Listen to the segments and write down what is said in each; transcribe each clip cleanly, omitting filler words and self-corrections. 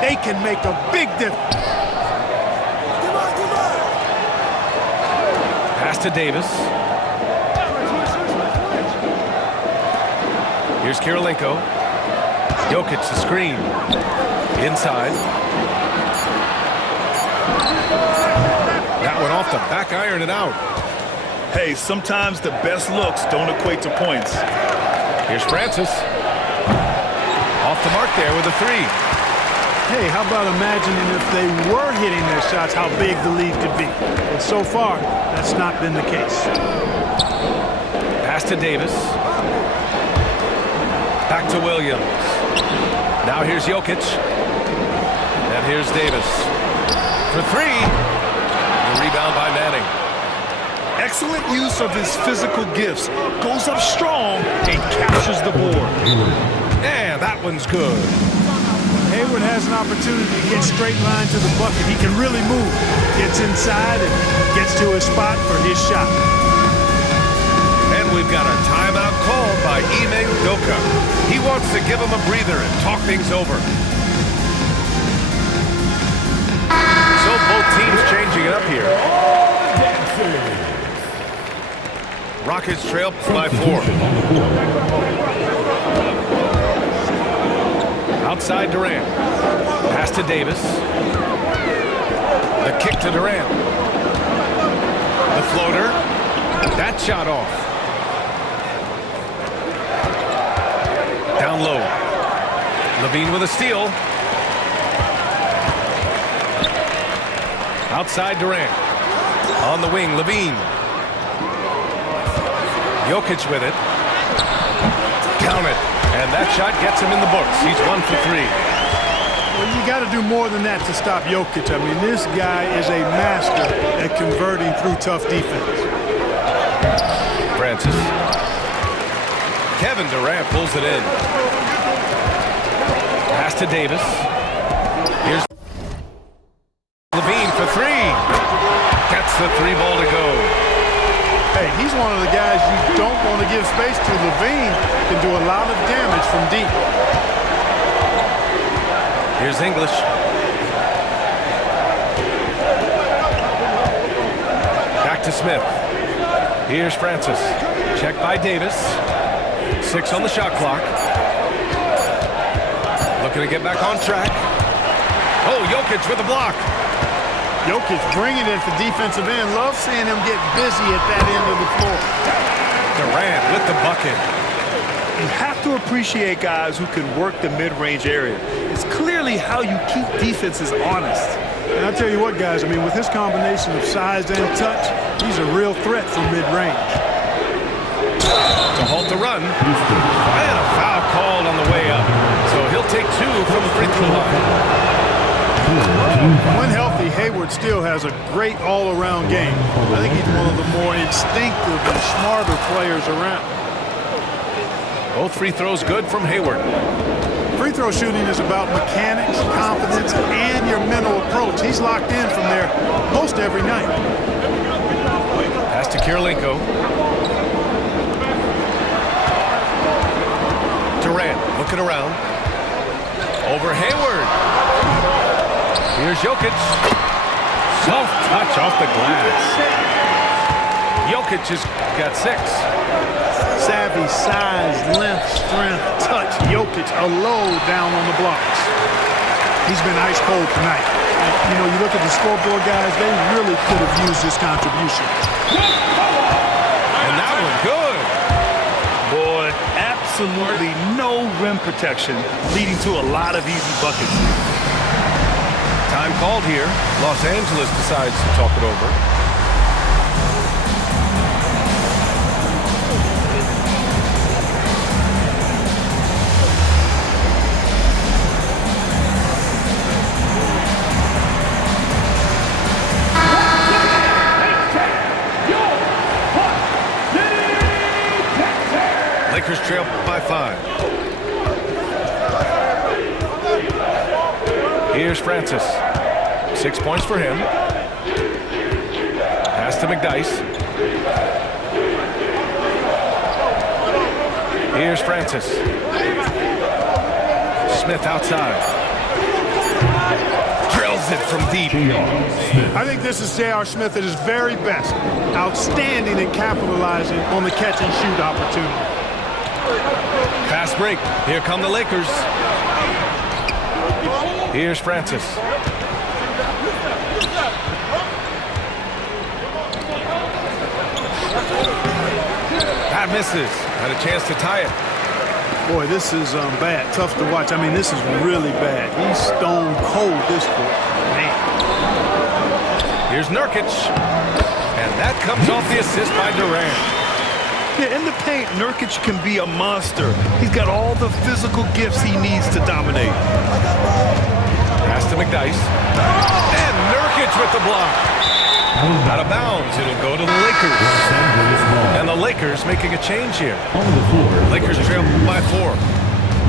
they can make a big difference. Pass to Davis. Here's Kirilenko. Jokic the screen. Inside. That one off the back iron and out. Hey, sometimes the best looks don't equate to points. Here's Francis. Off the mark there with a three. Hey, how about imagining if they were hitting their shots, how big the lead could be? But so far, that's not been the case. Pass to Davis. Back to Williams. Now here's Jokic. And here's Davis. For three. The rebound by Manning. Excellent use of his physical gifts. Goes up strong and captures the board. And that one's good. Hayward has an opportunity to get straight line to the bucket. He can really move. Gets inside and gets to his spot for his shot. And we've got a timeout called by Ime Udoka. He wants to give him a breather and talk things over. So both teams changing it up here. Rockets trail by 4. Outside Durant. Pass to Davis. The kick to Durant. The floater. That shot off. Down low. Levine with a steal. Outside Durant. On the wing, Levine. Jokic with it. Count it. And that shot gets him in the books. He's 1 for 3. Well, you got to do more than that to stop Jokic. I mean, this guy is a master at converting through tough defense. Francis. Kevin Durant pulls it in. Pass to Davis. Here's Levine for 3. Gets the 3 ball to go. Hey, he's one of the guys you don't want to give space to. Levine can do a lot of damage from deep. Here's English. Back to Smith. Here's Francis. Checked by Davis. 6 on the shot clock. Looking to get back on track. Oh, Jokic with a block. Jokic bringing it at the defensive end. Love seeing him get busy at that end of the floor. Durant with the bucket. You have to appreciate guys who can work the mid-range area. It's clearly how you keep defenses honest. And I'll tell you what, guys, I mean, with his combination of size and touch, he's a real threat from mid-range. To halt the run. And a foul called on the way up. So he'll take 2 from the free throw line. When healthy, Hayward still has a great all-around game. I think he's one of the more instinctive and smarter players around. Both free throws good from Hayward. Free throw shooting is about mechanics, confidence, and your mental approach. He's locked in from there most every night. Pass to Kirilenko. Durant looking around. Over Hayward. Here's Jokic. Soft touch off the glass. Jokic has got 6. Savvy, size, length, strength, touch. Jokic, a load down on the blocks. He's been ice cold tonight. And, you know, you look at the scoreboard, guys, they really could have used this contribution. And that one good. Boy, absolutely no rim protection, leading to a lot of easy buckets. Time called here. Los Angeles decides to talk it over. Lakers trail by 5. Here's Francis. 6 points for him. Pass to McDyess. Here's Francis. Smith outside. deep. I think this is J.R. Smith at his very best. Outstanding at capitalizing on the catch and shoot opportunity. Fast break. Here come the Lakers. Here's Francis. That misses. Had a chance to tie it. Boy, this is bad. Tough to watch. I mean, this is really bad. He's stone cold this quarter. Man. Here's Nurkic. And that comes off the assist by Durant. Yeah, in the paint, Nurkic can be a monster. He's got all the physical gifts he needs to dominate. Pass to McDyess. And Nurkic with the block. Out of bounds. It'll go to the Lakers. And the Lakers making a change here. Lakers trail by 4.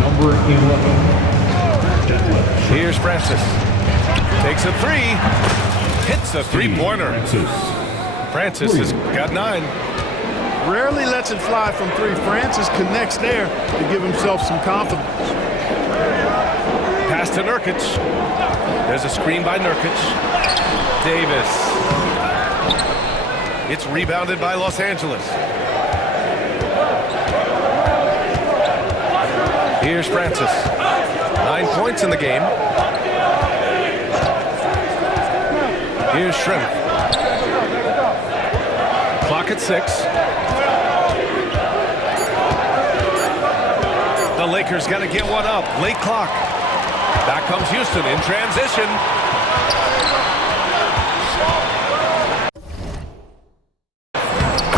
Number 11. Here's Francis. Takes a 3. Hits a three-pointer. Francis has got 9. Rarely lets it fly from 3. Francis connects there to give himself some confidence. Pass to Nurkic. There's a screen by Nurkic. Davis. It's rebounded by Los Angeles. Here's Francis. 9 points in the game. Here's Schroeder. Clock at 6. The Lakers got to get one up. Late clock. Back comes Houston in transition.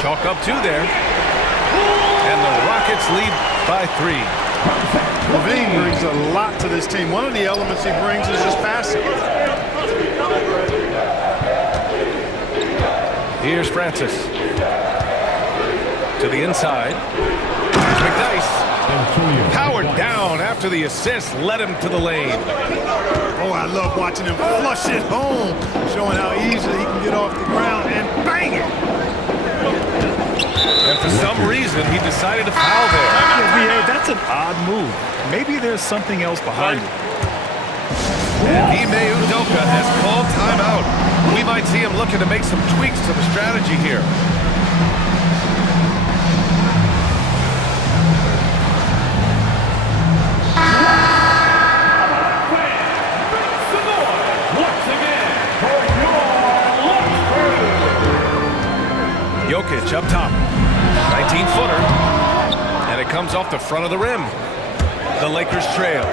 Chalk up 2 there. And the Rockets lead by 3. LaVine brings a lot to this team. One of the elements he brings is his passing. Here's Francis. To the inside. Here's McDyess. Powered down after the assist led him to the lane. Oh, I love watching him flush it home, showing how easily he can get off the ground and bang it. And for some reason, he decided to foul there. Yeah, that's an odd move. Maybe there's something else behind it. And Ime Udoka has called timeout. We might see him looking to make some tweaks to the strategy here. Jokic up top. 19-footer. And it comes off the front of the rim. The Lakers trail.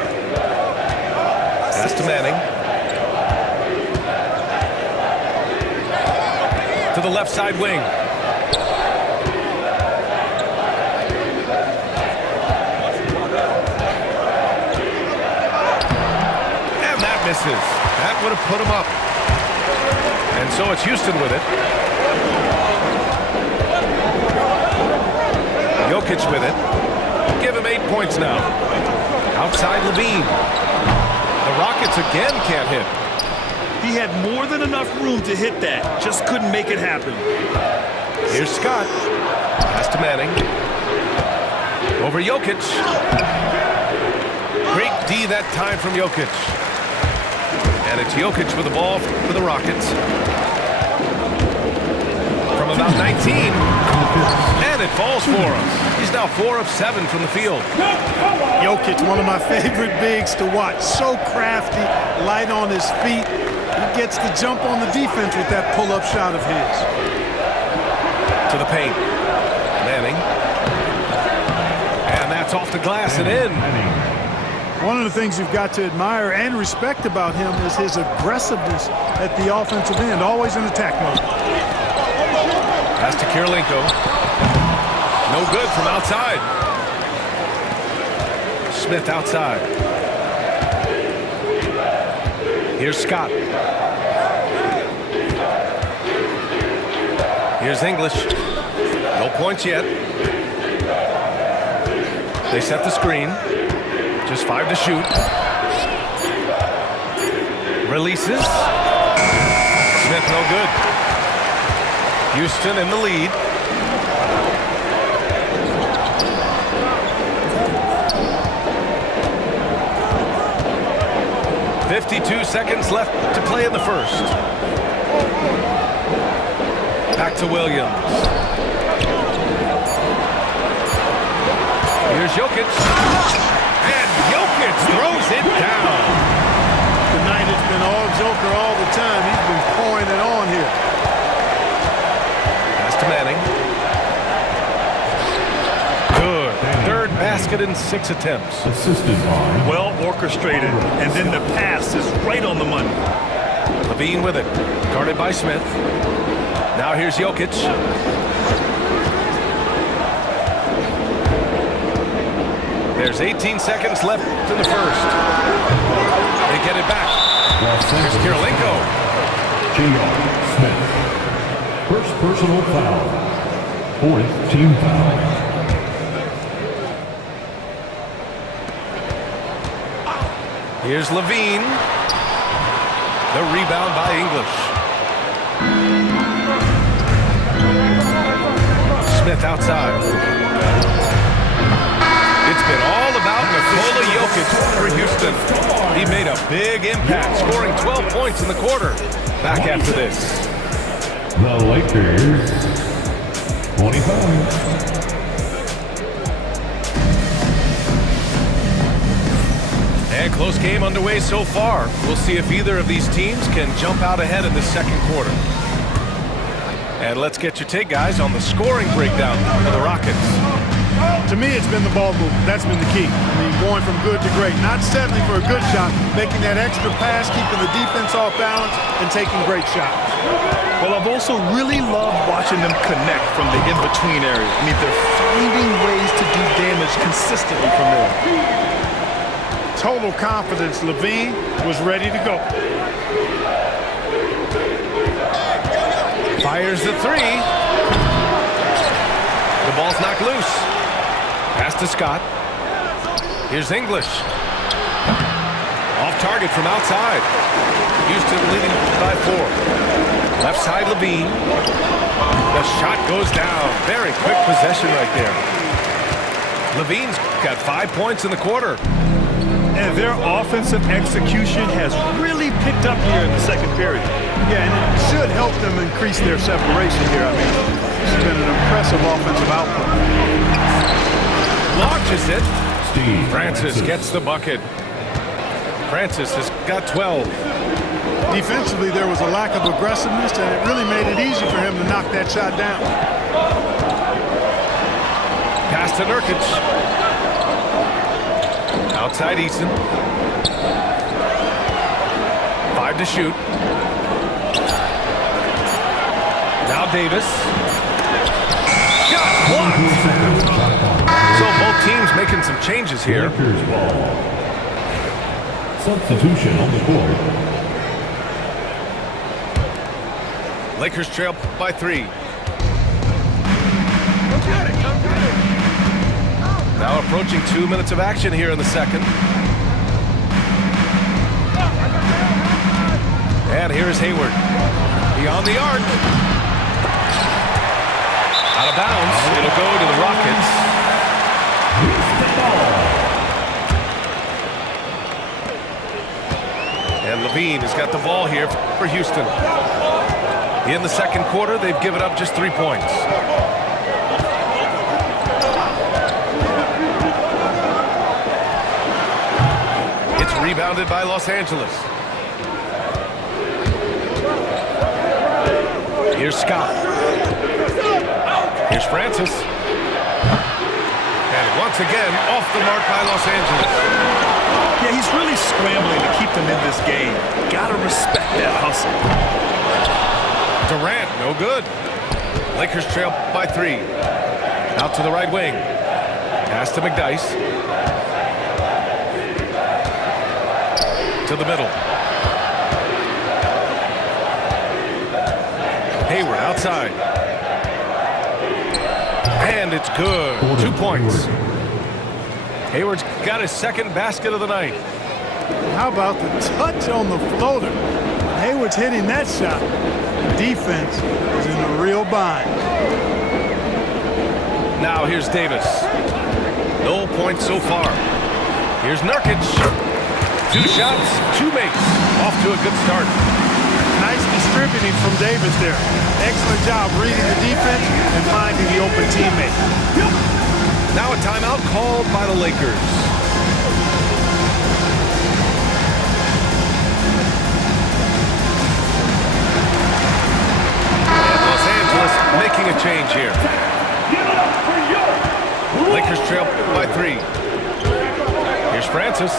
Pass to Manning. To the left side wing. And that misses. That would have put him up. And so it's Houston with it. Jokic with it. Give him 8 points now. Outside LaVine. The Rockets again can't hit. He had more than enough room to hit that. Just couldn't make it happen. Here's Scott. Pass to Manning. Over Jokic. Great D that time from Jokic. And it's Jokic with the ball for the Rockets. From about 19. And it falls for him. He's now 4 of 7 from the field. Jokic, one of my favorite bigs to watch. So crafty, light on his feet. He gets the jump on the defense with that pull-up shot of his. To the paint. Manning. And that's off the glass and in. One of the things you've got to admire and respect about him is his aggressiveness at the offensive end, always in attack mode. Pass to Kirilenko. No good from outside. Smith outside. Here's Scott. Here's English. No points yet. They set the screen. Just 5 to shoot. Releases. Smith no good. Houston in the lead. 52 seconds left to play in the first. Back to Williams. Here's Jokic. And Jokic throws it down. Tonight it's been all Joker all the time. He's been pouring it on here. Pass to Manning. Good. Third basket in 6 attempts. Assisted by Well orchestrated, and then the pass is right on the money. Levine with it. Guarded by Smith. Now here's Jokic. There's 18 seconds left in the first. They get it back. Here's Kirilenko. J.R. Smith. First personal foul. Fourth team foul. Here's Levine. The rebound by English. Smith outside. It's been all about Nikola Jokic for Houston. He made a big impact, scoring 12 points in the quarter. Back after this. The Lakers, 25. And close game underway so far. We'll see if either of these teams can jump out ahead in the second quarter. And let's get your take, guys, on the scoring breakdown for the Rockets. To me, it's been the ball movement. That's been the key. I mean, going from good to great. Not settling for a good shot, making that extra pass, keeping the defense off balance, and taking great shots. Well, I've also really loved watching them connect from the in-between area. I mean, they're finding ways to do damage consistently from there. Total confidence. Levine was ready to go. Fires the three. The ball's knocked loose. Pass to Scott. Here's English. Off target from outside. Houston leading by 4. Left side Levine. The shot goes down. Very quick possession right there. Levine's got 5 points in the quarter. And their offensive execution has really picked up here in the second period. Yeah, and it should help them increase their separation here. I mean, it's been an impressive offensive output. Launches it. Steve Francis gets the bucket. Francis has got 12. Defensively, there was a lack of aggressiveness, and it really made it easy for him to knock that shot down. Pass to Nurkic. Outside Eason. 5 to shoot. Now Davis. Shot blocked. So both teams making some changes here. Lakers ball. Substitution on the court. Lakers trail by 3. Now approaching 2 minutes of action here in the second. And here's Hayward. Beyond the arc. Out of bounds. It'll go to the Rockets. And Levine has got the ball here for Houston. In the second quarter, they've given up just 3 points. It's rebounded by Los Angeles. Here's Scott. Here's Francis. And once again, off the mark by Los Angeles. Yeah, he's really scrambling to keep them in this game. Gotta respect that hustle. Durant, no good. Lakers trail by 3. Out to the right wing. Pass to McDyess. To the middle. Hayward outside. And it's good. 2 points. Hayward's got his second basket of the night. How about the touch on the floater? Hayward's hitting that shot. The defense is in a real bind. Now here's Davis. No points so far. Here's Nurkic. 2 shots, 2 makes. Off to a good start. Nice distributing from Davis there. Excellent job reading the defense and finding the open teammate. Now a timeout called by the Lakers. And Los Angeles making a change here. Lakers trail by 3. Here's Francis.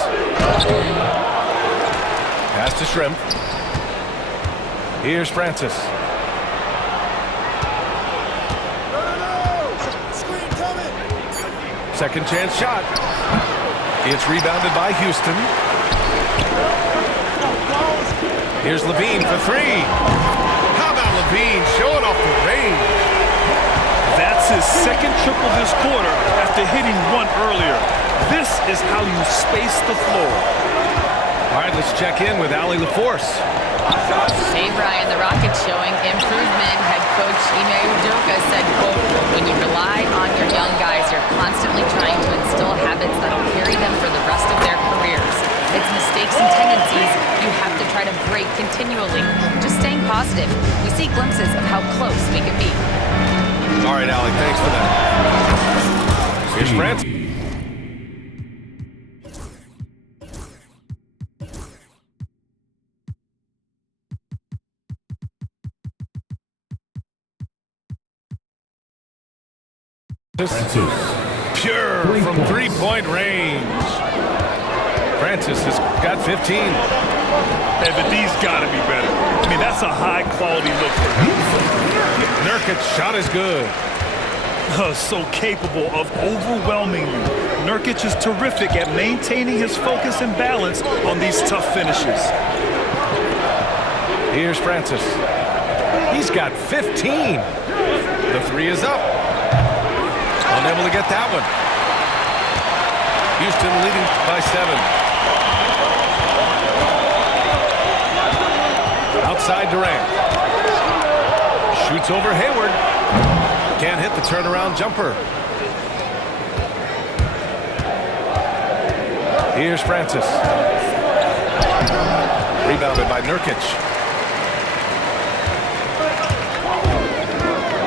Pass to Shrimp. Here's Francis. Second chance shot. It's rebounded by Houston. Here's Levine for 3. How about Levine showing off the range? That's his second triple this quarter after hitting one earlier. This is how you space the floor. All right, let's check in with Allie LaForce. Hey, Brian, the Rockets showing improvement. Head coach Ime Udoka said, quote, when you rely on your young guys, you're constantly trying to instill habits that'll carry them for the rest of their careers. It's mistakes and tendencies you have to try to break continually. Just staying positive. We see glimpses of how close we can be. All right, Allie, thanks for that. Here's Francis. Francis. Pure from 3-point range. Francis has got 15. Evan, these got to be better. I mean, that's a high-quality look for him. Nurkic's shot is good. So capable of overwhelming you. Nurkic is terrific at maintaining his focus and balance on these tough finishes. Here's Francis. He's got 15. The 3 is up. Unable to get that one. Houston leading by 7. Outside Durant. Shoots over Hayward. Can't hit the turnaround jumper. Here's Francis. Rebounded by Nurkic.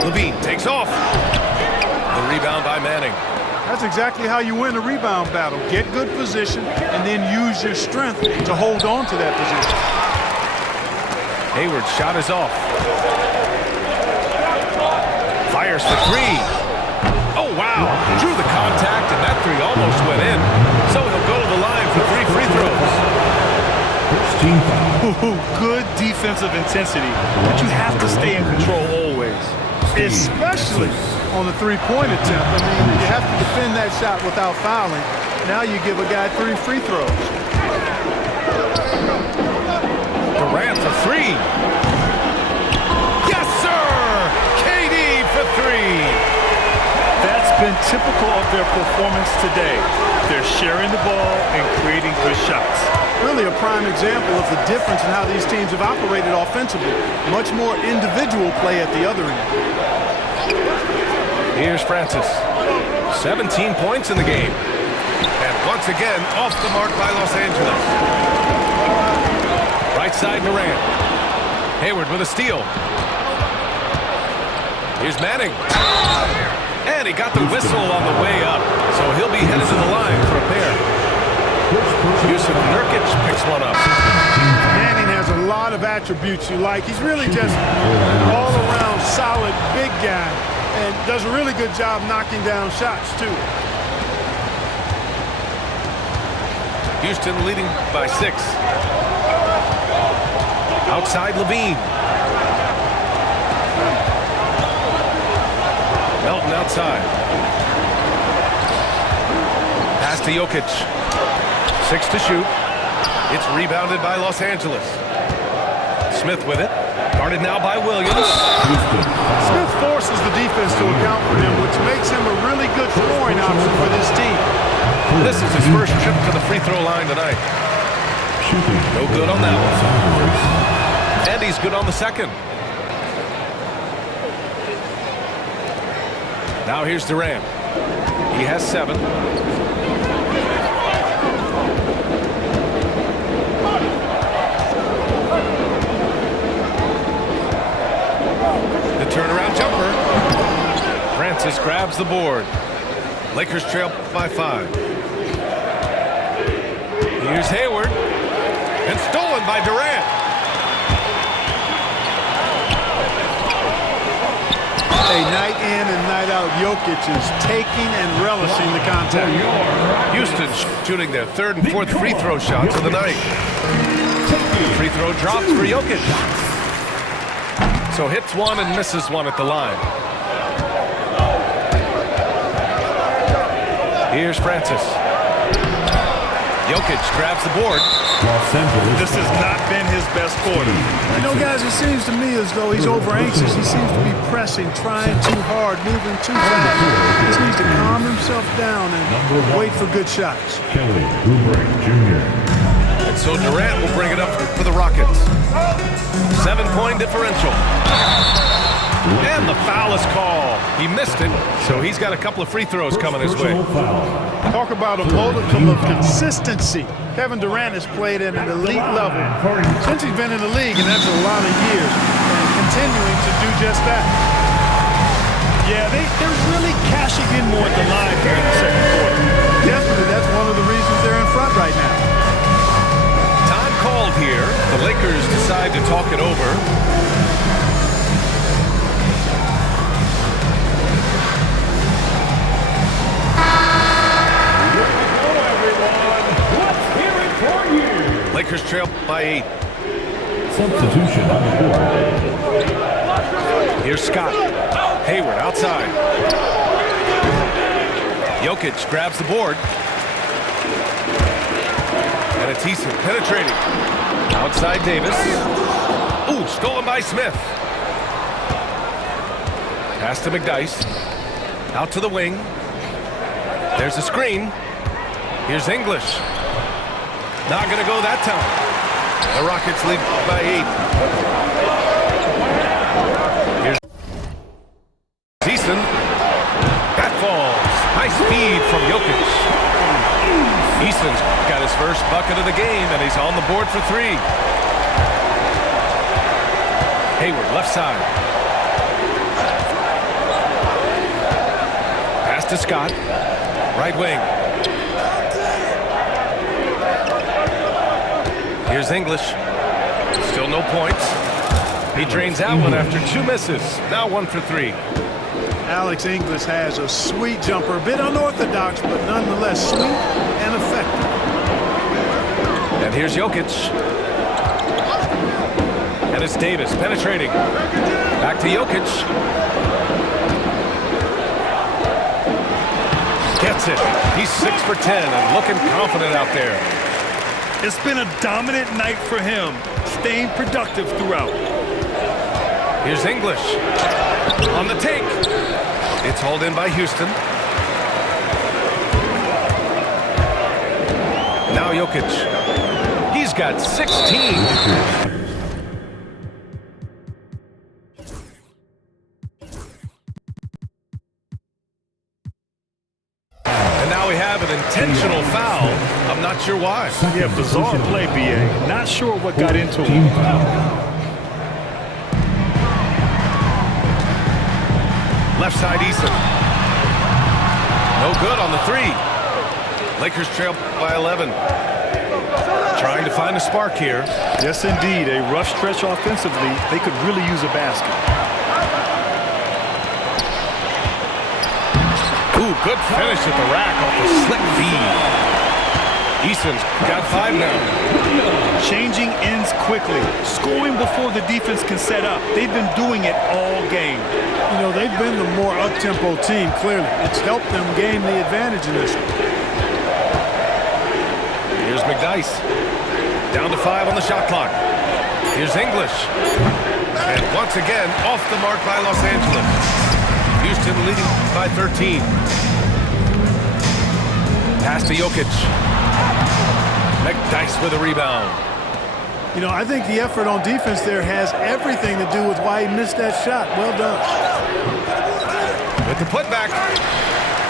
Levine takes off. The rebound by Manning. That's exactly how you win a rebound battle. Get good position and then use your strength to hold on to that position. Hayward's shot is off. Fires for 3. Oh, wow. Drew the contact, and that 3 almost went in. So he'll go to the line for 3 free throws. Good defensive intensity, but you have to stay in control always. Especially on the three-point attempt. I mean, you have to defend that shot without fouling. Now you give a guy 3 free throws. Durant for 3. Yes, sir! KD for 3. That's been typical of their performance today. They're sharing the ball and creating good shots. Really a prime example of the difference in how these teams have operated offensively. Much more individual play at the other end. Here's Francis. 17 points in the game. And once again, off the mark by Los Angeles. Right side Durant. Hayward with a steal. Here's Manning. And he got the whistle on the way up. So he'll be headed to the line for a pair. Yusuf Nurkic picks one up. Manning has a lot of attributes you like. He's really just an all-around solid big guy and does a really good job knocking down shots, too. Houston leading by 6. Outside Levine. Melton outside. Pass to Jokic. 6 to shoot. It's rebounded by Los Angeles. Smith with it. Guarded now by Williams. Smith forces the defense to account for him, which makes him a really good scoring option for this team. This is his first trip to the free throw line tonight. No good on that one. And he's good on the second. Now here's Durant. He has 7. grabs the board. Lakers trail by 5. Here's Hayward. And stolen by Durant. A night in and night out, Jokic is taking and relishing the contact. Houston shooting their 3rd and 4th free throw shots of the night. Free throw drops for Jokic. So hits 1 and misses 1 at the line. Here's Francis. Jokic grabs the board. Los Angeles. This has not been his best quarter. You know, guys, it seems to me as though he's over-anxious. He seems to be pressing, trying too hard, moving too fast. He just needs to calm himself down and wait for good shots. Kelly Oubre Jr. And so Durant will bring it up for the Rockets. 7-point differential. And the foul is called. He missed it, so he's got a couple of free throws coming his way. Personal foul. Talk about a modicum of consistency. Kevin Durant has played at an elite level since he's been in the league, and that's a lot of years, and continuing to do just that. Yeah, they're really cashing in more at the line during the second quarter. Definitely, that's one of the reasons they're in front right now. Time called here. The Lakers decide to talk it over. Lakers trail by 8. Substitution on the board. Here's Scott. Hayward outside. Jokic grabs the board. And it's Eason penetrating. Outside Davis. Ooh, stolen by Smith. Pass to McDyess. Out to the wing. There's a screen. Here's English. Not going to go that time. The Rockets lead by 8. Here's Eason. That falls. High speed from Jokic. Eason's got his first bucket of the game, and he's on the board for 3. Hayward, left side. Pass to Scott. Right wing. Here's English. Still no points. He drains that one after 2 misses. Now 1 for 3. Alex English has a sweet jumper, a bit unorthodox, but nonetheless sweet and effective. And here's Jokic. And it's Davis penetrating. Back to Jokic. Gets it. He's 6 for 10 and looking confident out there. It's been a dominant night for him, staying productive throughout. Here's English. On the take. It's hauled in by Houston. Now Jokic. He's got 16. Intentional foul. I'm not sure why. Yeah, bizarre play, BA. Not sure what got into Team him. foul. Left side Eason. No good on the 3. Lakers trail by 11. Trying to find a spark here. Yes, indeed. A rough stretch offensively. They could really use a basket. Ooh, good finish at the rack off the slick feed. Eason's got 5 now. Changing ends quickly. Scoring before the defense can set up. They've been doing it all game. You know, they've been the more up-tempo team, clearly. It's helped them gain the advantage in this one. Here's McDyess. Down to 5 on the shot clock. Here's English. And once again, off the mark by Los Angeles. Houston leading by 13. Pass to Jokic. McDyess with a rebound. You know, I think the effort on defense there has everything to do with why he missed that shot. Well done. With the putback.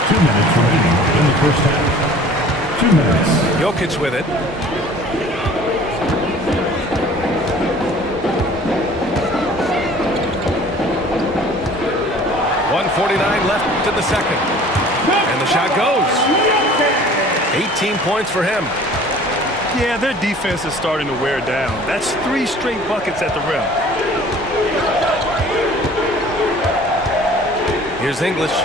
2 minutes remaining in the first half. 2 minutes. Jokic with it. .149 left in the the second. And the shot goes. 18 points for him. Yeah, their defense is starting to wear down. That's 3 straight buckets at the rim. Here's English.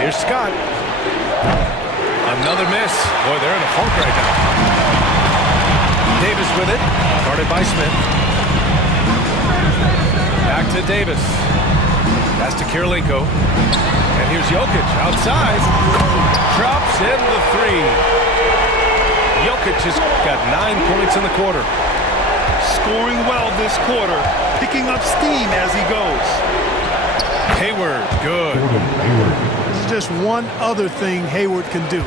Here's Scott. Another miss. Boy, they're in a funk right now. Davis with it. Guarded by Smith. Back to Davis. Pass to Kirilenko. And here's Jokic outside. Drops in the 3. Jokic has got 9 points in the quarter. Scoring well this quarter. Picking up steam as he goes. Hayward, good. There's just one other thing Hayward can do.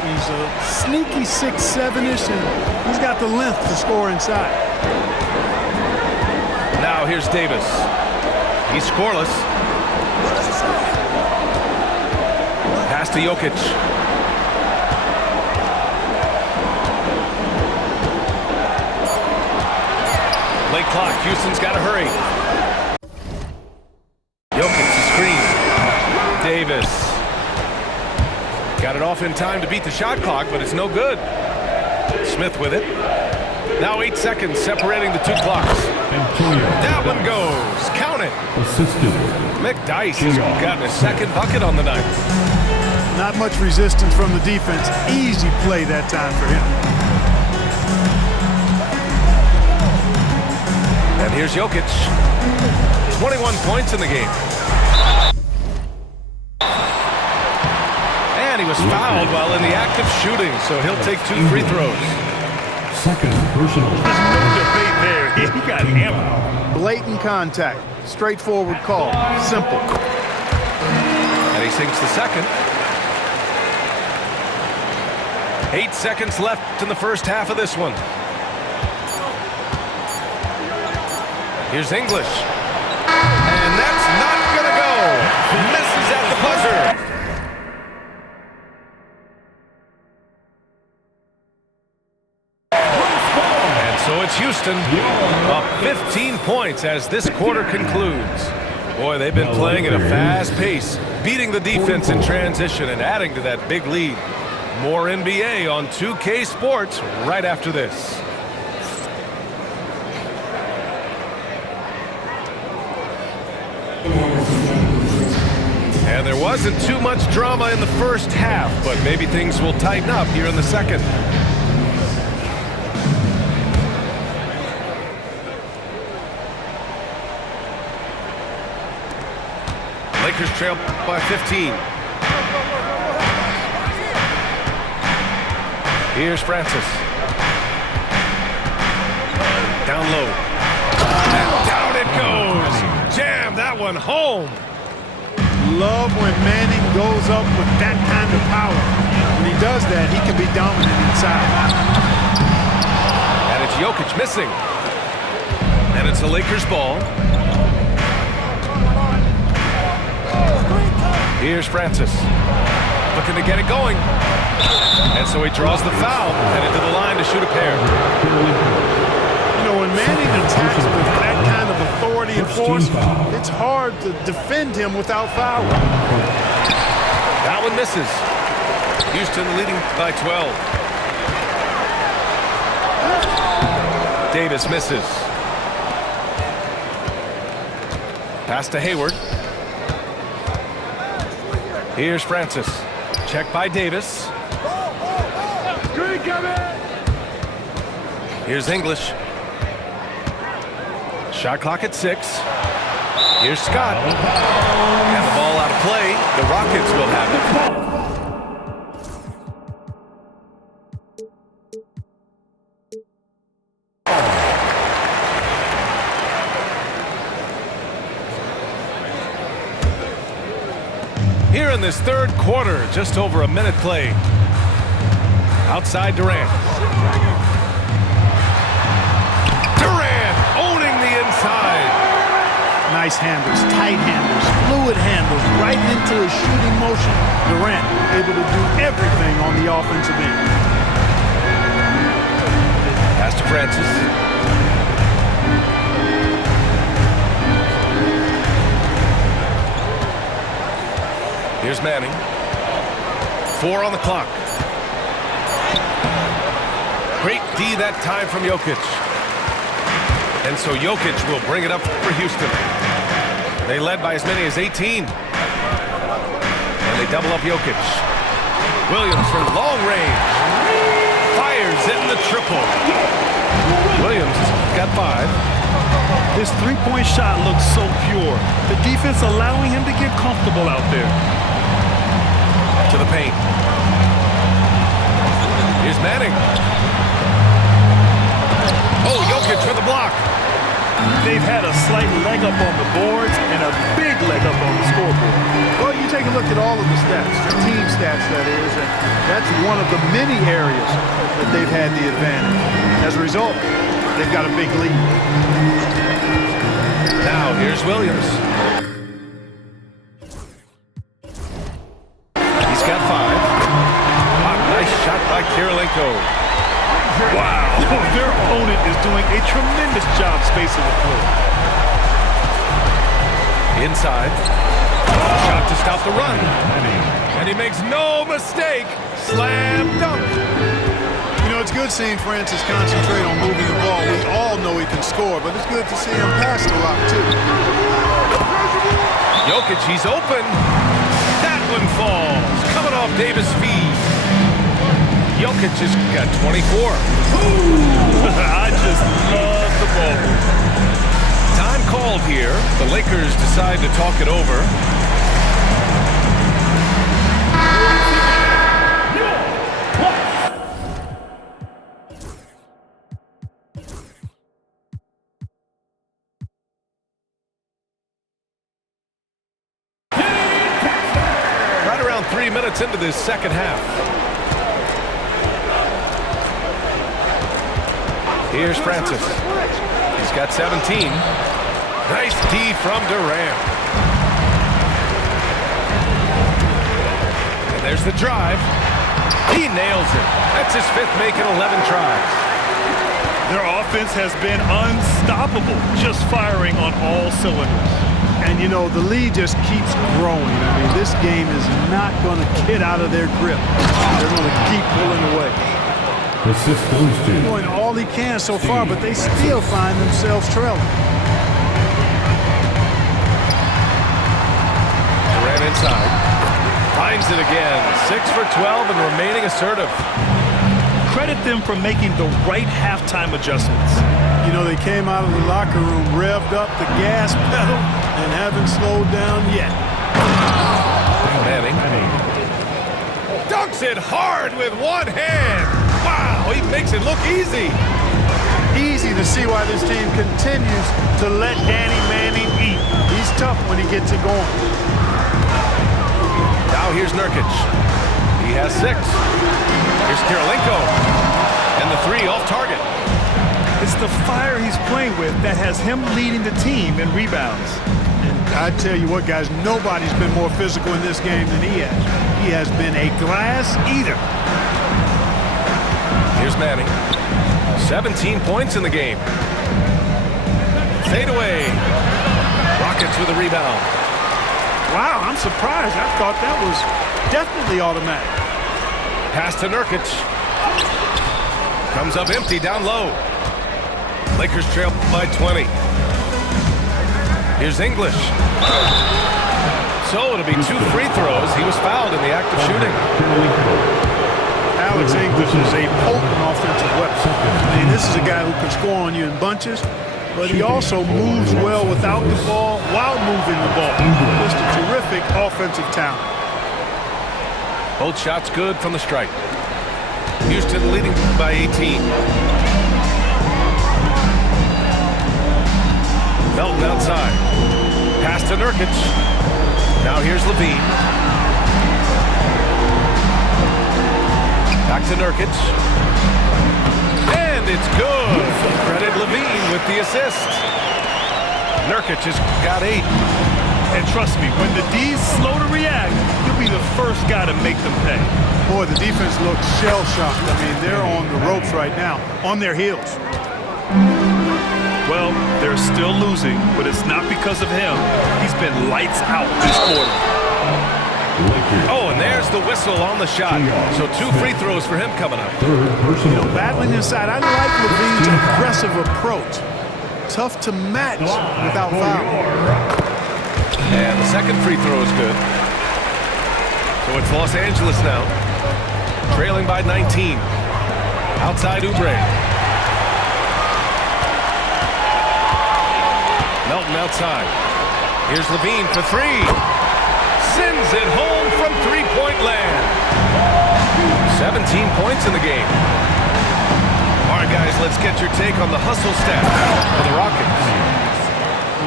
He's a sneaky 6'7"-ish, and he's got the length to score inside. Now here's Davis. He's scoreless. Pass to Jokic. Late clock. Houston's got to hurry. Jokic, the screen. Davis. Got it off in time to beat the shot clock, but it's no good. Smith with it. Now 8 seconds separating the 2 clocks. That one goes. Count it. McDyess has gotten his second bucket on the night. Not much resistance from the defense. Easy play that time for him. And here's Jokic. 21 points in the game. And he was fouled while in the act of shooting, so he'll take 2 free throws. Second personal. There's no debate there. He got hammered. Blatant contact. Straightforward call. Simple. And he sinks the second. 8 seconds left in the first half of this one. Here's English. And that's not going to go. Misses at the buzzer. And so it's Houston up 15 points as this quarter concludes. Boy, they've been playing at a fast pace, beating the defense in transition and adding to that big lead. More NBA on 2K Sports right after this. And there wasn't too much drama in the first half, but maybe things will tighten up here in the second. Lakers trail by 15. Here's Francis. Down low. And down it goes. Jam that one home. Love when Manning goes up with that kind of power. When he does that, he can be dominant inside. And it's Jokic missing. And it's the Lakers ball. Here's Francis. Looking to get it going. And so he draws the foul, headed to the line to shoot a pair. You know, when Manning attacks with that kind of authority and force, it's hard to defend him without foul. That one misses. Houston leading by 12. Davis misses. Pass to Hayward. Here's Francis. Check by Davis. Here's English. Shot clock at 6. Here's Scott. And the ball out of play. The Rockets will have it. Here in this third quarter, just over a minute played. Outside Durant. Durant owning the inside. Nice handles, tight handles, fluid handles, right into his shooting motion. Durant able to do everything on the offensive end. Pass to Francis. Here's Manning. 4 on the clock. Great D that time from Jokic. And so Jokic will bring it up for Houston. They led by as many as 18. And they double up Jokic. Williams from long range. Fires in the triple. Williams has got 5. His three-point shot looks so pure. The defense allowing him to get comfortable out there. To the paint. Here's Manning. Oh, Jokic for the block. They've had a slight leg up on the boards and a big leg up on the scoreboard. Well, you take a look at all of the stats, the team stats that is, and that's one of the many areas that they've had the advantage. As a result, they've got a big lead. Now here's Williams. He's got 5. Nice shot by Kirilenko. Wow, their opponent is doing a tremendous job spacing the floor. Inside. Shot to stop the run. And he makes no mistake. Slam dunk. You know, it's good seeing Francis concentrate on moving the ball. We all know he can score, but it's good to see him pass the rock, too. Jokic, he's open. That one falls. Coming off Davis' feet. Jokic has got 24. I just love the ball. Time called here. The Lakers decide to talk it over. Right around 3 minutes into this second half. Here's Francis. He's got 17. Nice D from Durant. And there's the drive. He nails it. That's his 5th make in 11 tries. Their offense has been unstoppable, just firing on all cylinders. And, you know, the lead just keeps growing. I mean, this game is not going to get out of their grip. They're going to keep pulling away. Assist goes to Doing all he can so far, but they still find themselves trailing. Durant inside. Finds it again. 6 for 12 and remaining assertive. Credit them for making the right halftime adjustments. You know, they came out of the locker room, revved up the gas pedal, and haven't slowed down yet. Manning. Dunks it hard with one hand. Wow, he makes it look easy. Easy to see why this team continues to let Danny Manning eat. He's tough when he gets it going. Now here's Nurkic. He has 6. Here's Kirilenko. And the 3 off target. It's the fire he's playing with that has him leading the team in rebounds. And I tell you what, guys, nobody's been more physical in this game than he has. He has been a glass eater. Here's Manning. 17 points in the game. Fade away. Rockets with a rebound. Wow, I'm surprised. I thought that was definitely automatic. Pass to Nurkic. Comes up empty down low. Lakers trail by 20. Here's English. So it'll be 2 free throws. He was fouled in the act of shooting. Alex English is a potent offensive weapon. I mean, this is a guy who can score on you in bunches, but he also moves well without the ball while moving the ball. Just a terrific offensive talent. Both shots good from the stripe. Houston leading by 18. Melton outside. Pass to Nurkic. Now here's Levine. Back to Nurkic. And it's good. Credit Levine with the assist. Nurkic has got 8. And trust me, when the D's slow to react, he'll be the first guy to make them pay. Boy, the defense looks shell-shocked. I mean, they're on the ropes right now, on their heels. Well, they're still losing, but it's not because of him. He's been lights out this quarter. Lakers. Oh, and there's the whistle on the shot. So 2 free throws for him coming up. Third personal. Battling inside, I like Levine's aggressive approach. Tough to match without foul. And the second free throw is good. So it's Los Angeles now, trailing by 19. Outside Oubre. Melton outside. Here's Levine for 3. Sends it home from three-point land. 17 points in the game. All right, guys, let's get your take on the hustle stat for the Rockets.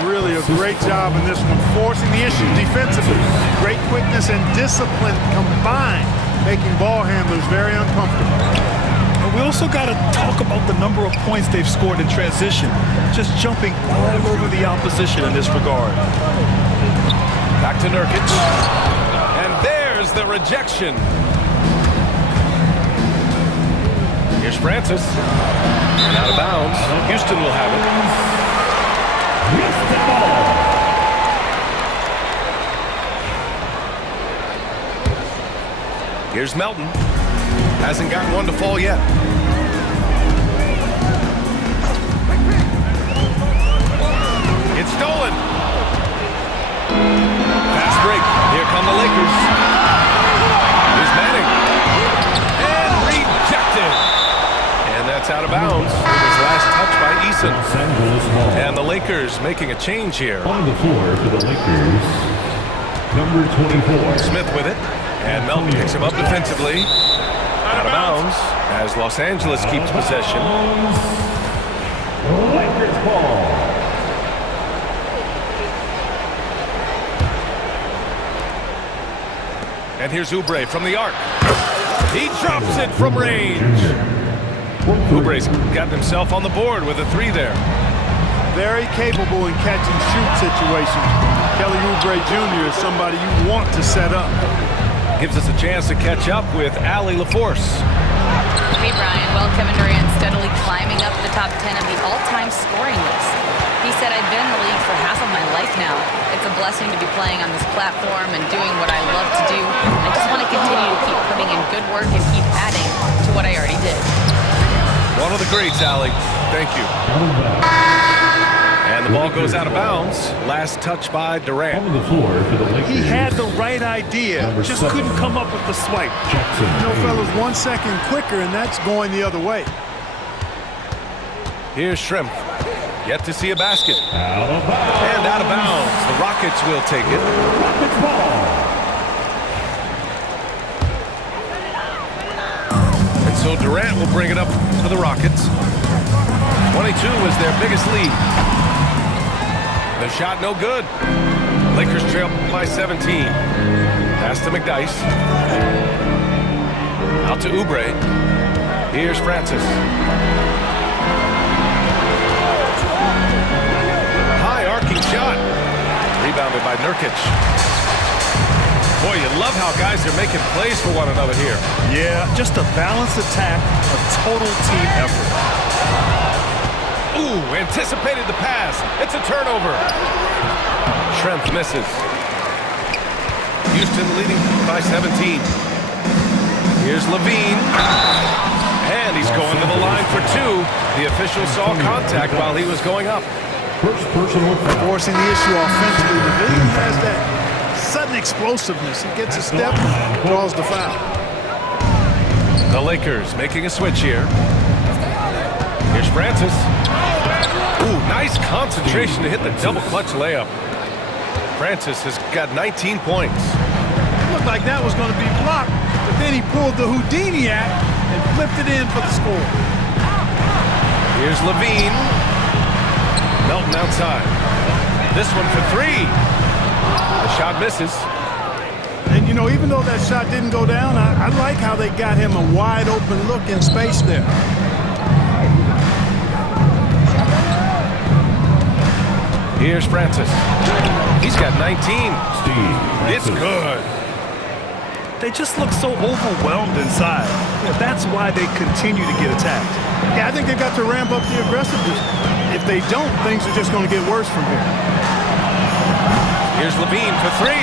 Really a great job in this one, forcing the issue defensively. Great quickness and discipline combined, making ball handlers very uncomfortable. And we also got to talk about the number of points they've scored in transition, just jumping all over the opposition in this regard. Back to Nurkic. And there's the rejection. Here's Francis. And out of bounds. Houston will have it. Here's Melton. Hasn't gotten one to fall yet. It's stolen. Fast break. Here come the Lakers. Here's Manning. And rejected. And that's out of bounds. It was last touched by Eason. Los Angeles ball. And the Lakers making a change here. On the floor for the Lakers, number 24. Smith with it. And Melton picks him up defensively. Out of bounds as Los Angeles keeps possession. Lakers ball. And here's Oubre from the arc. He drops it from range. Oubre's got himself on the board with a 3 there. Very capable in catch and shoot situations. Kelly Oubre Jr. is somebody you want to set up. Gives us a chance to catch up with Allie LaForce. Hey, Brian. Well, Kevin Durant steadily climbing up the top 10 of the all-time scoring list. He said, I've been in the league for half of my life now. It's a blessing to be playing on this platform and doing what I love to do. I just want to continue to keep putting in good work and keep adding to what I already did. One of the greats, Allie. Thank you. And the ball goes out of bounds. Last touch by Durant. On the floor for the Lakers. He had the right idea, just couldn't come up with the swipe. Jackson. You know, fellas, 1 second quicker, and that's going the other way. Here's Shrimp. Yet to see a basket. Out of bounds. And out of bounds. The Rockets will take it. Rockets ball. And so Durant will bring it up for the Rockets. 22 was their biggest lead. The shot no good. Lakers trail by 17. Pass to McDyess. Out to Oubre. Here's Francis. High arcing shot. Rebounded by Nurkic. Boy, you love how guys are making plays for one another here. Yeah, just a balanced attack, a total team effort. Ooh, anticipated the pass. It's a turnover. Schrempf misses. Houston leading by 17. Here's Levine. And he's going to the line for 2. The official saw contact while he was going up. First personal foul. Forcing the issue offensively. Levine has that sudden explosiveness. He gets a step, draws the foul. The Lakers making a switch here. Here's Francis. Ooh, nice concentration to hit the double clutch layup. Francis has got 19 points. It looked like that was going to be blocked, but then he pulled the Houdini act and flipped it in for the score. Here's Levine. Melton outside. This one for 3. The shot misses. And, you know, even though that shot didn't go down, I like how they got him a wide open look in space there. Here's Francis. He's got 19. Steve. It's good. They just look so overwhelmed inside. That's why they continue to get attacked. Yeah, I think they've got to ramp up the aggressiveness. If they don't, things are just going to get worse from here. Here's Levine for 3.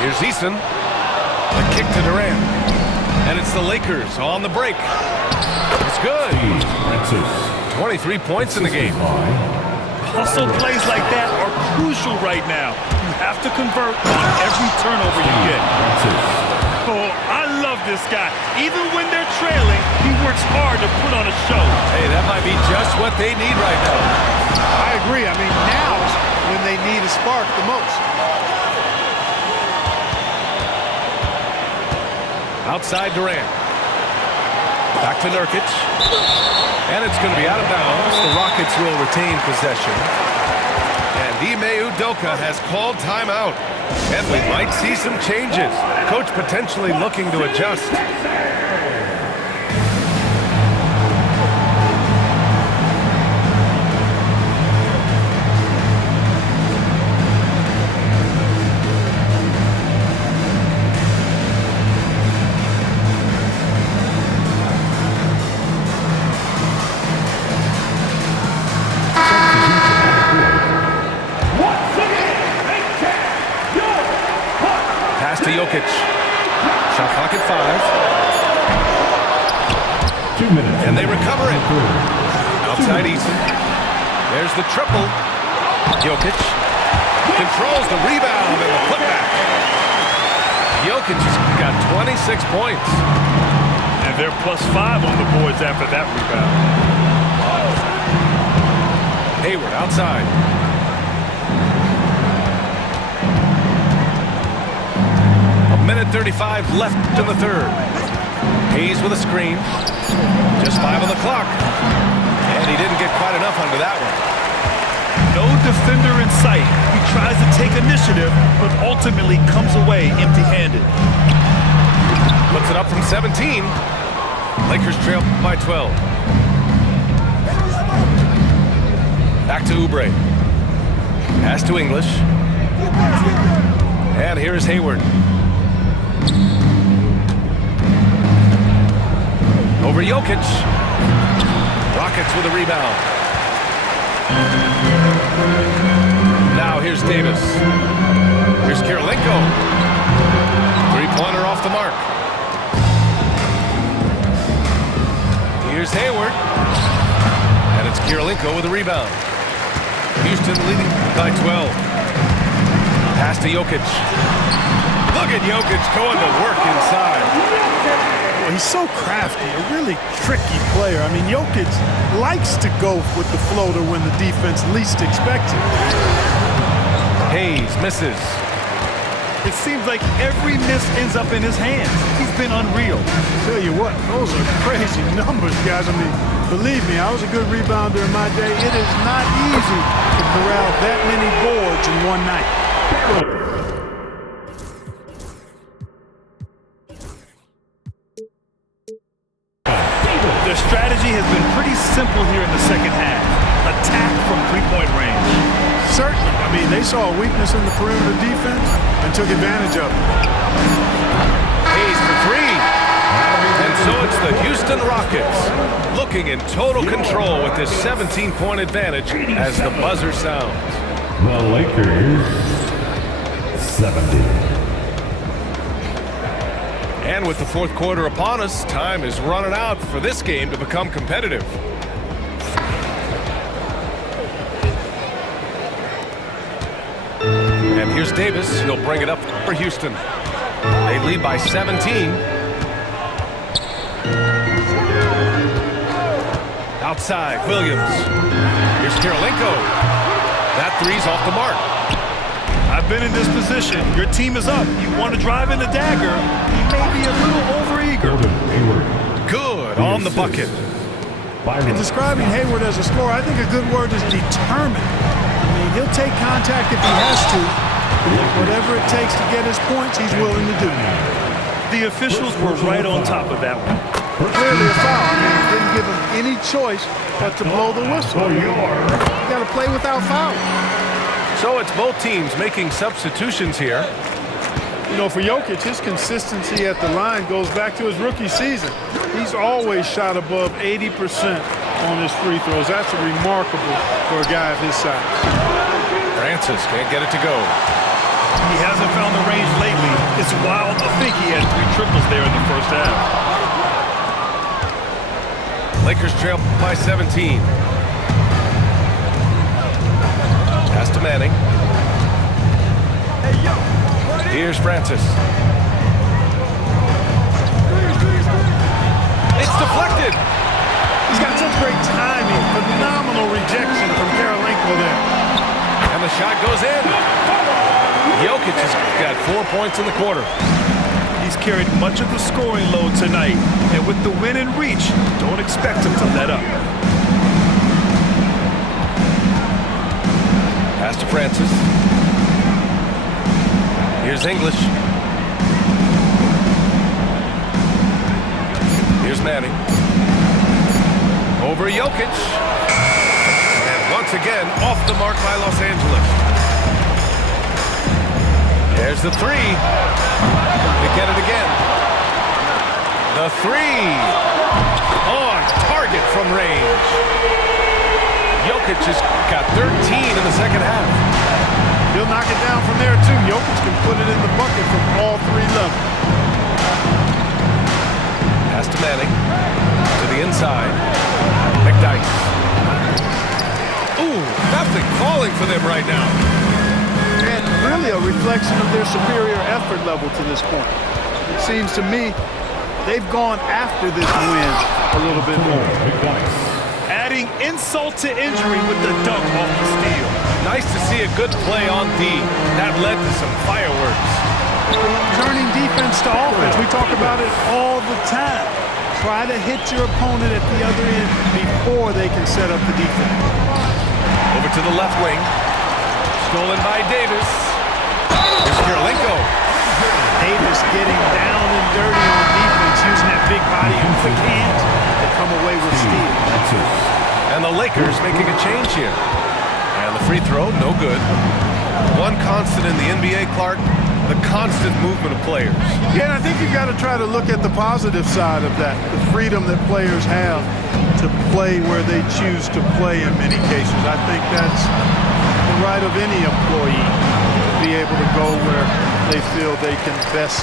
Here's Eason. The kick to Durant. And it's the Lakers on the break. It's good. 23 points in the game. Hustle plays like that are crucial right now. You have to convert on every turnover you get. Oh, I love this guy. Even when they're trailing, he works hard to put on a show. Hey, that might be just what they need right now. I agree. I mean, now's when they need a spark the most. Outside Durant. Back to Nurkic. And it's going to be out of bounds. The Rockets will retain possession. And Ime Udoka has called timeout. And we might see some changes. Coach potentially looking to adjust. Pass to Jokic. Shot clock at 5. 2 minutes. And they recover it. Outside Eason. There's the triple. Jokic controls the rebound and the putback. Jokic has got 26 points. And they're +5 on the boards after that rebound. Hayward outside. Minute 35 left in the third. Hayes with a screen. Just 5 on the clock. And he didn't get quite enough under that one. No defender in sight. He tries to take initiative, but ultimately comes away empty-handed. Puts it up from 17. Lakers trail by 12. Back to Oubre. Pass to English. And here's Hayward. Over Jokic. Rockets with a rebound. Now here's Davis. Here's Kirilenko. Three-pointer off the mark. Here's Hayward. And it's Kirilenko with a rebound. Houston leading by 12. Pass to Jokic. Look at Jokic going to work inside. He's so crafty, a really tricky player. I mean, Jokic likes to go with the floater when the defense least expects it. Hayes misses. It seems like every miss ends up in his hands. He's been unreal. Tell you what, those are crazy numbers, guys. I mean, believe me, I was a good rebounder in my day. It is not easy to corral that many boards in one night. Their strategy has been pretty simple here in the second half. Attack from three-point range. Certainly. I mean, they saw a weakness in the perimeter defense and took advantage of it. Hayes for three. And so it's the Houston Rockets looking in total control with this 17-point advantage as the buzzer sounds. The Lakers 70. And with the fourth quarter upon us, time is running out for this game to become competitive. And here's Davis. He'll bring it up for Houston. They lead by 17. Outside, Williams. Here's Kirilenko. That three's off the mark. I've been in this position. Your team is up. You want to drive in the dagger. He may be a little overeager. Good on the bucket. In describing Hayward as a scorer, I think a good word is determined. I mean, he'll take contact if he has to. Whatever it takes to get his points, he's willing to do. The officials were right on top of that one. Clearly a foul. I mean, it didn't give him any choice but to blow the whistle. You got to play without foul. So it's both teams making substitutions here. You know, for Jokic, his consistency at the line goes back to his rookie season. He's always shot above 80% on his free throws. That's remarkable for a guy of his size. Francis can't get it to go. He hasn't found the range lately. It's wild to think he had 3 triples there in the first half. Lakers trail by 17. Pass to Manning. Here's Francis. It's deflected. He's got such great timing. Phenomenal rejection from Karolinko there. And the shot goes in. Jokic has got 4 points in the quarter. He's carried much of the scoring load tonight. And with the win and reach, don't expect him to let up. Pass to Francis. Here's English. Here's Manning. Over Jokic. And once again, off the mark by Los Angeles. There's the 3. They get it again. The 3. On target from range. Jokic has got 13 in the second half. He'll knock it down from there, too. Jokic can put it in the bucket from all 3 levels. Pass to Manning. To the inside. McDyess. Ooh, nothing falling for them right now. And really a reflection of their superior effort level to this point. It seems to me they've gone after this win a little bit more. Adding insult to injury with the dunk off the steal. Nice to see a good play on D. That led to some fireworks. Turning defense to offense. We talk about it all the time. Try to hit your opponent at the other end before they can set up the defense. Over to the left wing. Stolen by Davis. Here's Karolinko. Davis getting down and dirty on defense, using that big body and quick hands to come away with steal. And the Lakers making a change here. And the free throw, no good. One constant in the NBA, Clark, the constant movement of players. Yeah, and I think you've got to try to look at the positive side of that, the freedom that players have to play where they choose to play in many cases. I think that's the right of any employee to be able to go where they feel they can best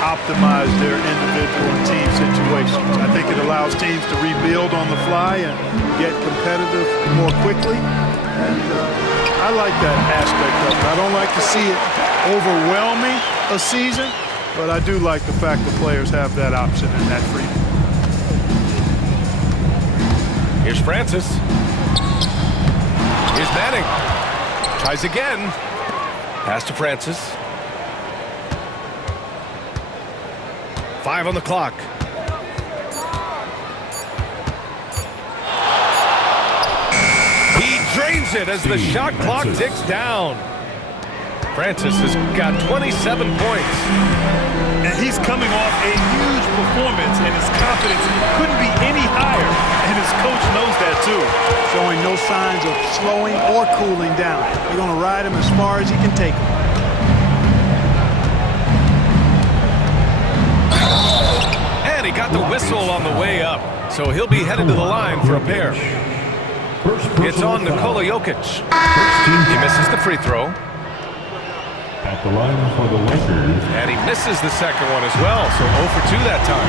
optimize their individual and team situations. I think it allows teams to rebuild on the fly and get competitive more quickly. And I like that aspect of it. I don't like to see it overwhelming a season, but I do like the fact that players have that option and that freedom. Here's Francis. Here's Manning. Tries again. Pass to Francis. 5 on the clock. He drains it as the shot clock ticks down. Francis has got 27 points. And he's coming off a huge performance, and his confidence couldn't be any higher. And his coach knows that, too. Showing no signs of slowing or cooling down. They're going to ride him as far as he can take him. And he got the whistle on the way up, so he'll be headed to the line for a pair. It's on Nikola Jokic. He misses the free throw. At the line for the Lakers. And he misses the second one as well, so 0 for 2 that time.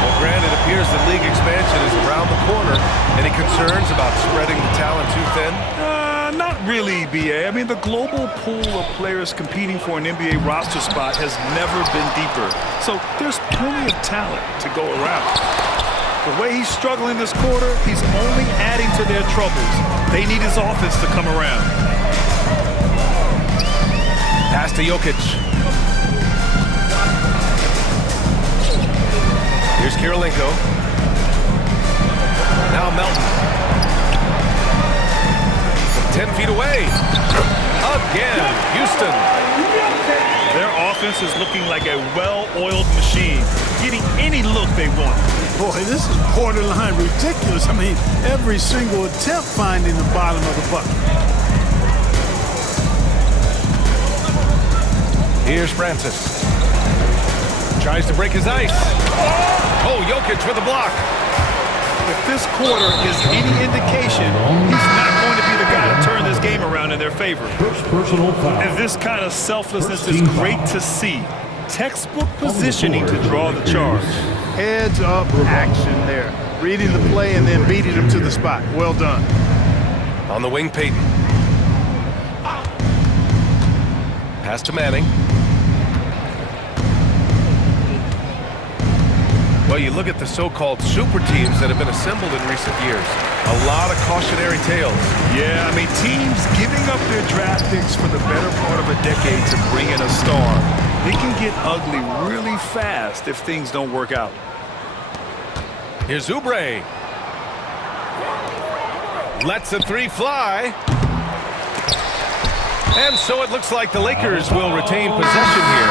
Well, granted, it appears the league expansion is around the corner. Any concerns about spreading the talent too thin? Not really, B.A. I mean, the global pool of players competing for an NBA roster spot has never been deeper. So there's plenty of talent to go around. The way he's struggling this quarter, he's only adding to their troubles. They need his offense to come around. Pass to Jokic. Here's Karolinko. Now Melton. 10 feet away. Again, Houston. Their offense is looking like a well-oiled machine, getting any look they want. Boy, this is borderline ridiculous. I mean, every single attempt finding the bottom of the bucket. Here's Francis. Tries to break his ice. Oh, Jokic with a block. If this quarter is any indication, he's not going to be the guy to turn this game around in their favor. First personal foul. And this kind of selflessness is great to see. Textbook positioning to draw the charge. Heads up action there. Reading the play and then beating him to the spot. Well done. On the wing, Peyton. Pass to Manning. Well, you look at the so-called super teams that have been assembled in recent years. A lot of cautionary tales. Yeah, I mean, teams giving up their draft picks for the better part of a decade to bring in a star. It can get ugly really fast if things don't work out. Here's Oubre. Lets the three fly. And so it looks like the Lakers will retain possession here.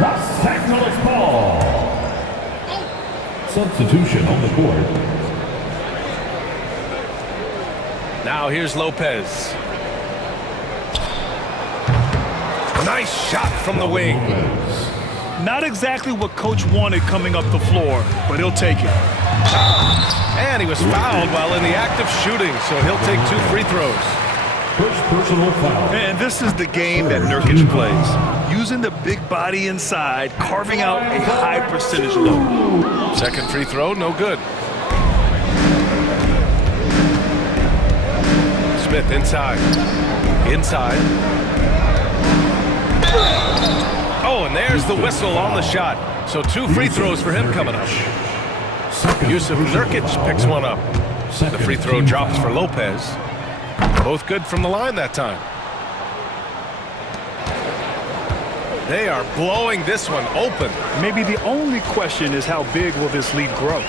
Los Angeles ball. Substitution on the court. Now here's Lopez. Nice shot from the wing. Not exactly what Coach wanted coming up the floor, but he'll take it. And he was fouled while in the act of shooting, so he'll take 2 free throws. First personal foul. And this is the game that Nurkic plays. Using the big body inside, carving out a high percentage look. Second free throw, no good. Smith inside. Inside. Oh, and there's the whistle on the shot. So 2 free throws for him coming up. Yusuf Nurkic picks one up. The free throw drops for Lopez. Both good from the line that time. They are blowing this one open. Maybe the only question is how big will this lead grow?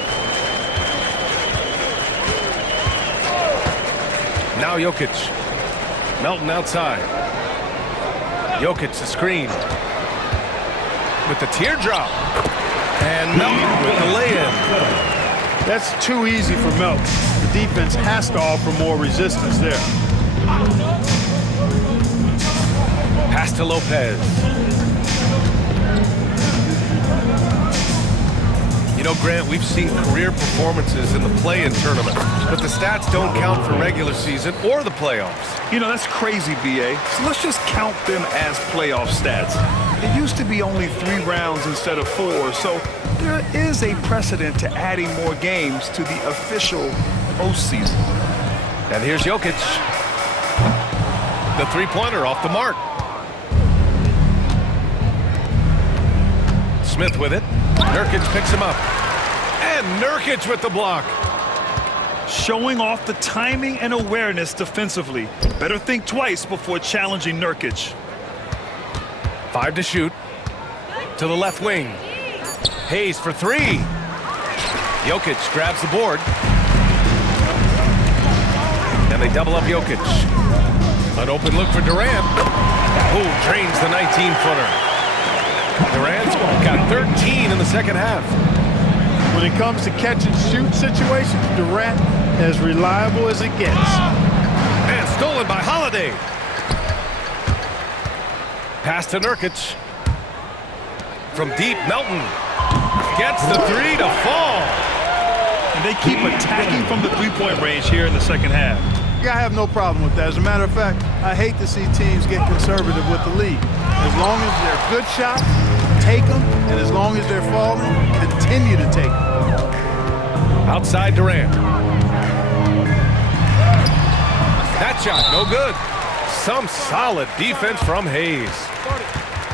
Now Jokic. Melton outside. Jokic the screen. With the teardrop. And Melton with the lay-in. That's too easy for Melton. The defense has to offer more resistance there. Pass to Lopez. You know, Grant, we've seen career performances in the play-in tournament, but the stats don't count for regular season or the playoffs. You know, that's crazy, B.A. So let's just count them as playoff stats. It used to be only 3 rounds instead of 4, so there is a precedent to adding more games to the official postseason. And here's Jokic. The three-pointer off the mark. Smith with it. Nurkic picks him up. And Nurkic with the block. Showing off the timing and awareness defensively. Better think twice before challenging Nurkic. 5 to shoot. To the left wing. Hayes for 3. Jokic grabs the board. And they double up Jokic. An open look for Durant. Who drains the 19-footer. Durant's got 13 in the second half. When it comes to catch and shoot situations, Durant as reliable as it gets. And stolen by Holiday. Pass to Nurkic. From deep, Melton gets the 3 to fall. And they keep attacking from the three-point range here in the second half. I have no problem with that. As a matter of fact, I hate to see teams get conservative with the lead. As long as they're good shots, take them. And as long as they're falling, continue to take them. Outside Durant. That shot, no good. Some solid defense from Hayes.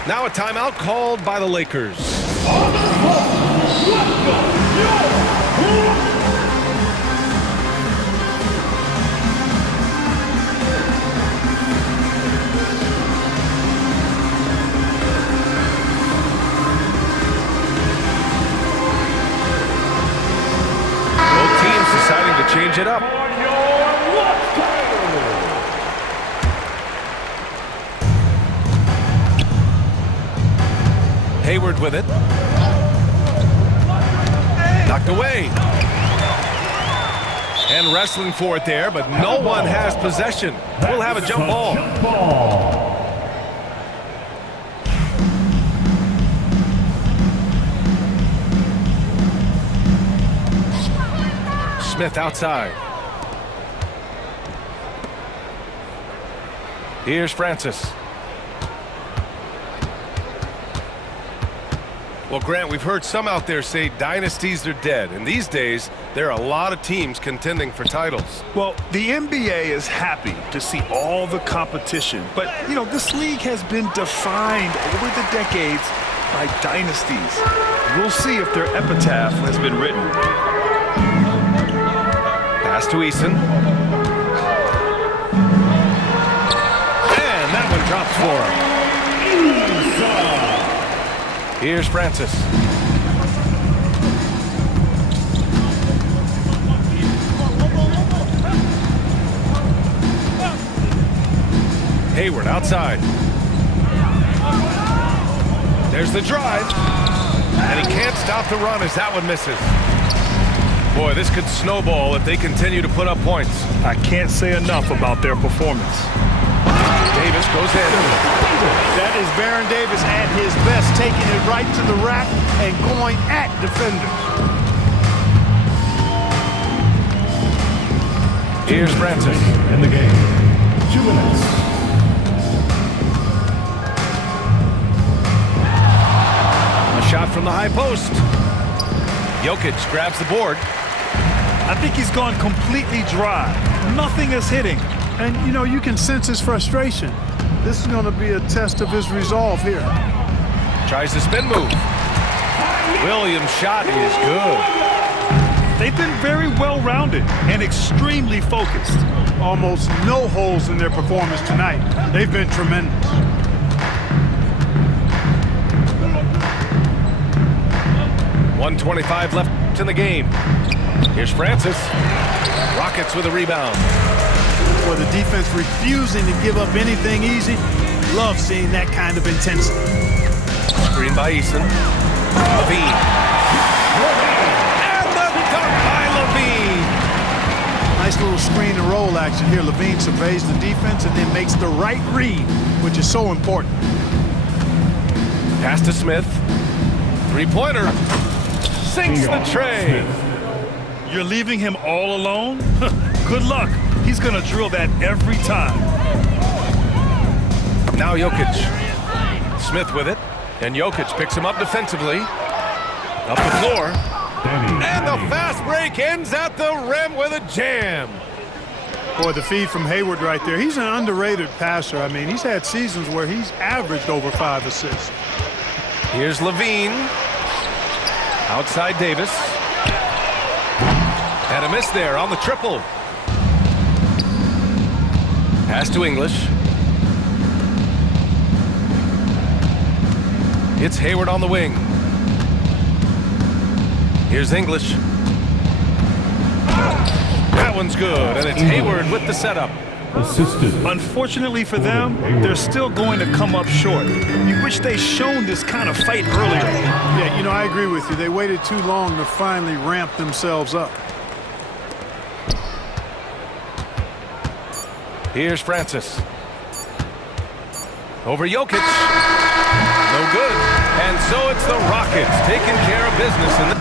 Now a timeout called by the Lakers. Both teams deciding to change it up. Hayward with it. Knocked away. And wrestling for it there, but no one has possession. We'll have a jump ball. Smith outside. Here's Francis. Well, Grant, we've heard some out there say dynasties are dead, and these days there are a lot of teams contending for titles. Well, the NBA is happy to see all the competition, but, you know, this league has been defined over the decades by dynasties. We'll see if their epitaph has been written. Pass to Eason. And that one drops for him. Here's Francis. Hayward outside. There's the drive. And he can't stop the run as that one misses. Boy, this could snowball if they continue to put up points. I can't say enough about their performance. Davis goes in. That is Baron Davis at his best, taking it right to the rack and going at defenders. Here's Francis. In the game. 2 minutes. A shot from the high post. Jokic grabs the board. I think he's gone completely dry. Nothing is hitting. And, you know, you can sense his frustration. This is going to be a test of his resolve here. Tries the spin move. Williams' shot is good. They've been very well-rounded and extremely focused. Almost no holes in their performance tonight. They've been tremendous. .125 left in the game. Here's Francis. Rockets with a rebound. For the defense refusing to give up anything easy, love seeing that kind of intensity. Screen by Eason. Levine. And the dunk by Levine. Nice little screen and roll action here. Levine surveys the defense and then makes the right read, which is so important. Pass to Smith. Three-pointer. Sinks the tray. You're leaving him all alone? Good luck. He's going to drill that every time. Now Jokic. Smith with it. And Jokic picks him up defensively. Up the floor. And the fast break ends at the rim with a jam. Boy, the feed from Hayward right there. He's an underrated passer. I mean, he's had seasons where he's averaged over 5 assists. Here's Levine. Outside Davis. And a miss there on the triple. Pass to English. It's Hayward on the wing. Here's English. That one's good, and it's Hayward with the setup. Assisted. Unfortunately for them, they're still going to come up short. You wish they'd shown this kind of fight earlier. Yeah, you know, I agree with you. They waited too long to finally ramp themselves up. Here's Francis. Over Jokic. No good. And so it's the Rockets taking care of business in the